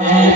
সবে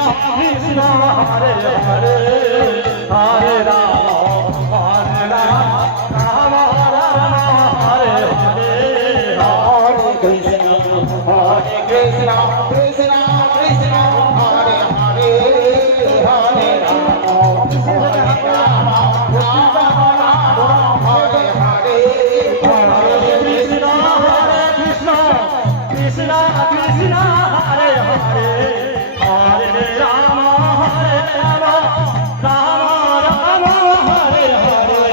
Krishna Hare Hare Hare Rama Rama Rama Hare Hare Hare Krishna Krishna Krishna Hare Hare Hare Rama Rama Hare Hare Hare Krishna Krishna Krishna Hare Hare Hare Rama Rama Rama Hare Hare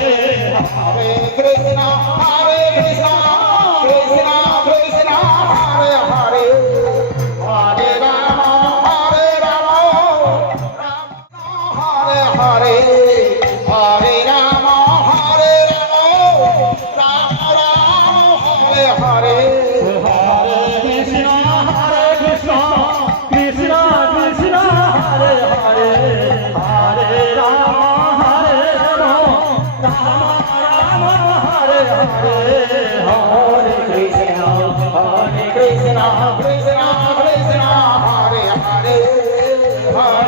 Hare Krishna Krishna Krishna Hare Hare Hare Rama Hare Hare Hare Rama Hare Rama Hare Hare Hare Krishna Krishna Krishna Hare Hare Hare Rama Rama Hare Hare Hare Krishna Krishna Krishna Hare Hare Hare Rama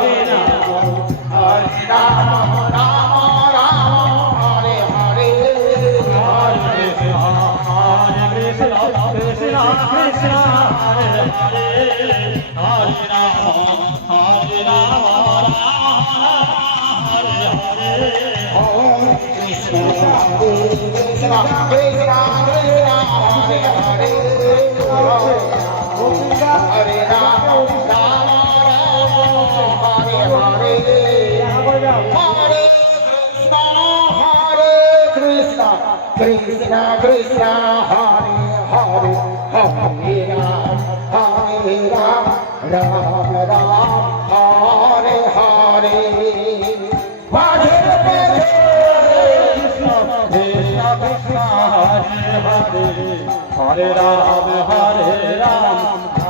Rama Hare Hare Hare Krishna Krishna Krishna Hare Hare Hare Rama Hare Hare Krishna Krishna Krishna Hare Hare Hare Rama Hare Hare Krishna Krishna Krishna Hare Hare Hare Rama Rama Rama Hare Hare Hare Krishna Krishna Krishna Hare Hare Hare Rama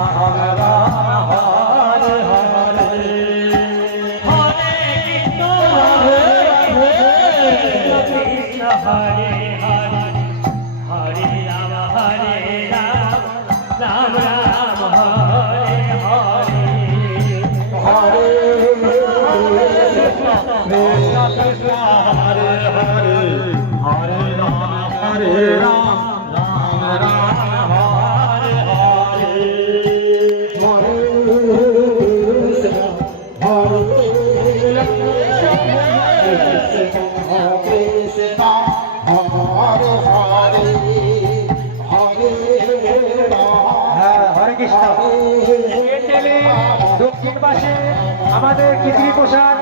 Rama Rama Hare Hare Krishna Hare Hare Hare Rama Rama Rama Hare Hare Hare Krishna Krishna Krishna Hare Hare Hare Rama Rama Rama Hare Hare Hare Krishna হরে কৃষ্ণ এয়ারটেলে দক্ষিণ পাশে আমাদের খিচুড়ি প্রসাদ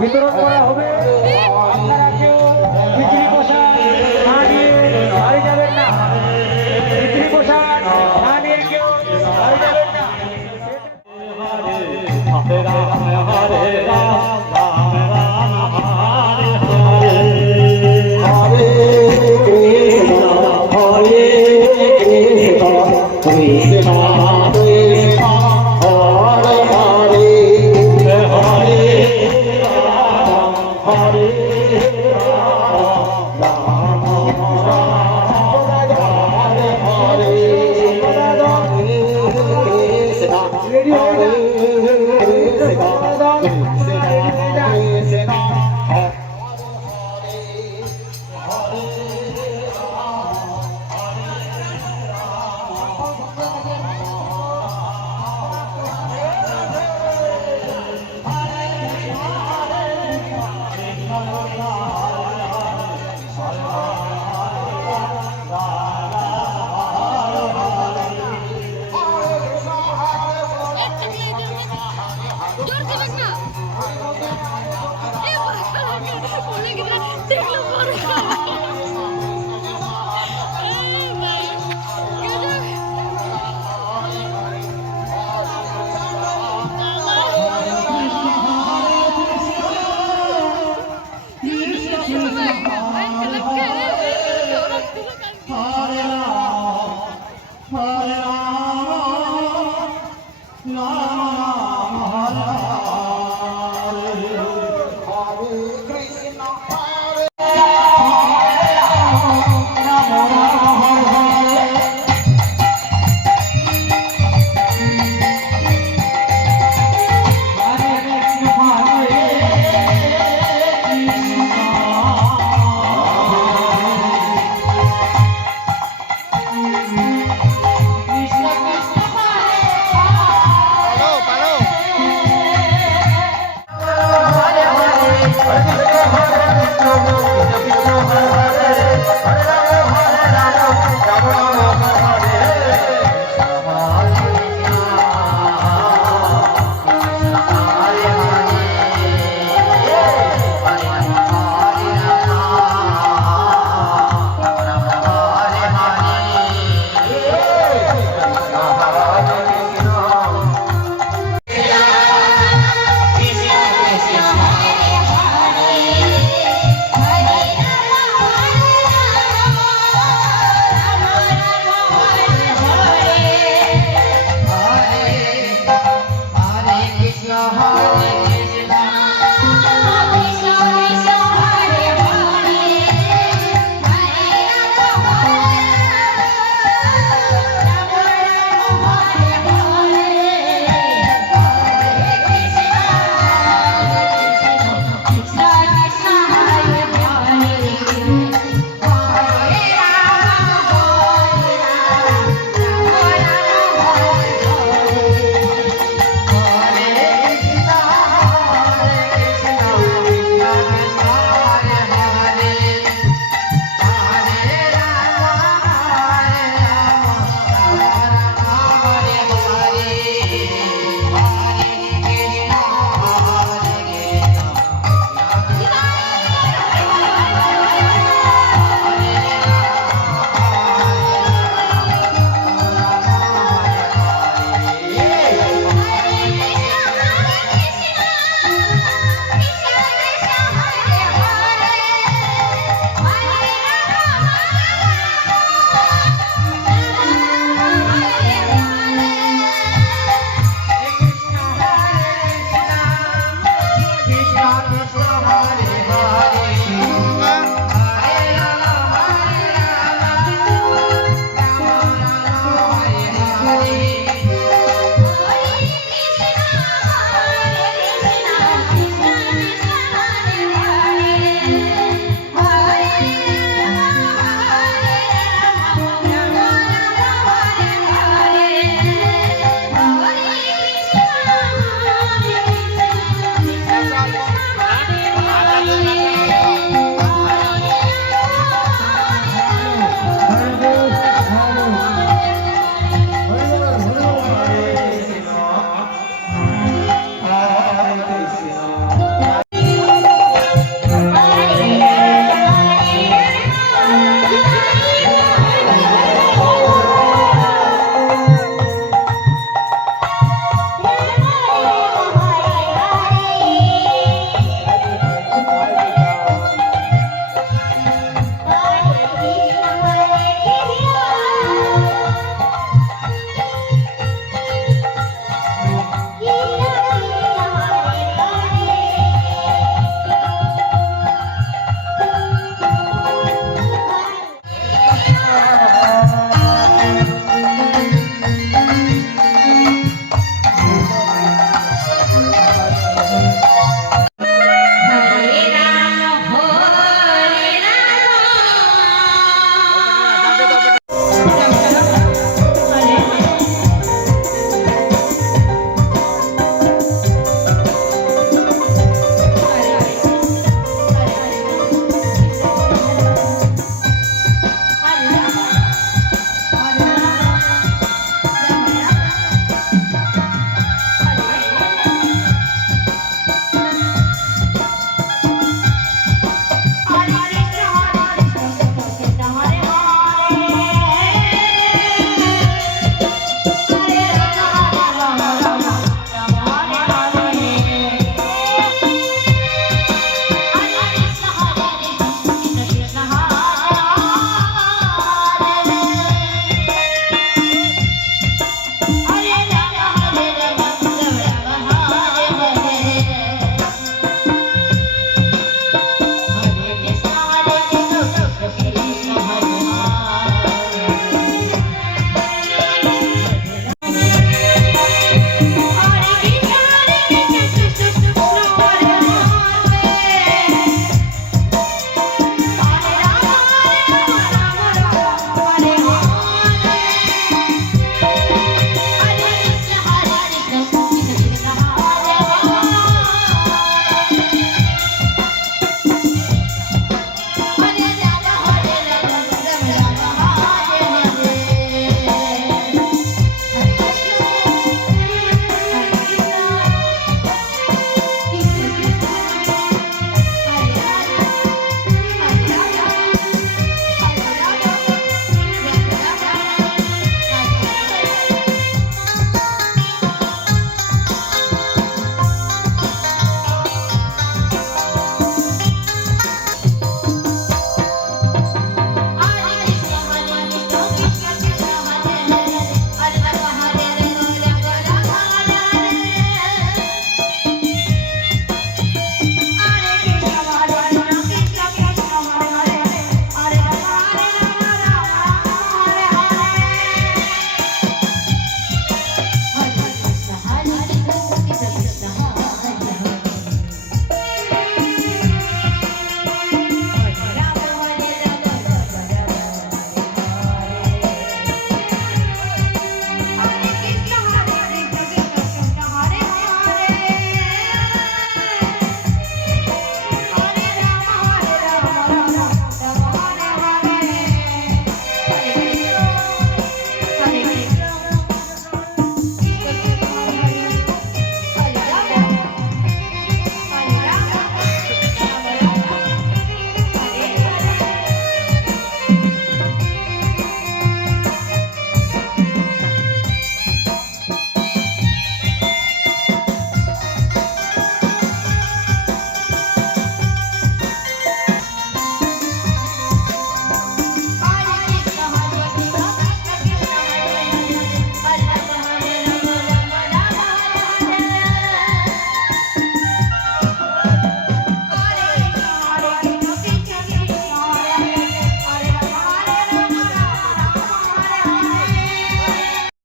বিতরণ করা হবে। আপনারা কেউ খিচুড়ি প্রসাদ না নিয়ে বাড়ি যাবেন না। খিচুড়ি প্রসাদ না নিয়ে কেউ বাড়ি যাবেন না। হরে রাম হরে রাম রাম রাম হরে হরে হরে কৃষ্ণ হরে কৃষ্ণ কৃষ্ণ কৃষ্ণ হরে হরে হরে রাম হরে রাম রাম হরে হরে কৃষ্ণ হরে দেখলো